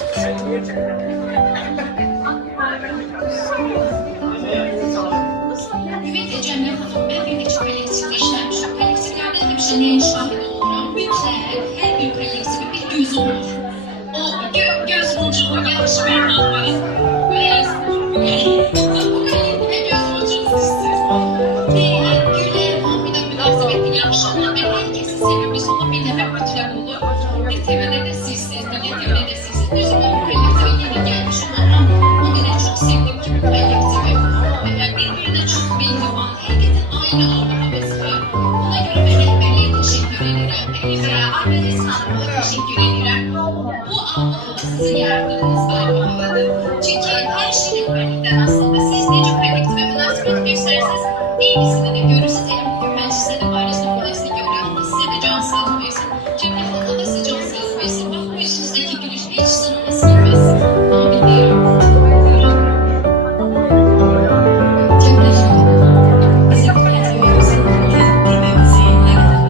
Evet Ecem yapalım. Ben bir de çok kolektif işlenmiş. Kolektiflerde de bir şeye şahit olurum. Güzel, her bir kolektifin bir gözü olur. O göz ucu yanlış vermez. Biraz bu kolektife göz ucu sizsiz. Diğer güler, muhabbet, münasebetli yakışanlar ve herkesi seviyor. Biz onu bir nefer kötüler olur. Bir TV'de de sizsiz, millet TV'de de sizsiz. Bizim o kolektife yeni gelmiş ama o bile çok sevdim ki bu kolektife. Birbirine çok mehriban, herkesin aynı alma havası var. Buna göre ben rehberliğe teşekkür ederim. Anneniz hanıma teşekkür ederim. Bu alma havası sizin yardımınızla alma havadır. Çünkü her şey rehberlikten aslında. Siz nece kolektife münasebet gösterirseniz en iyisini de görürsünüz.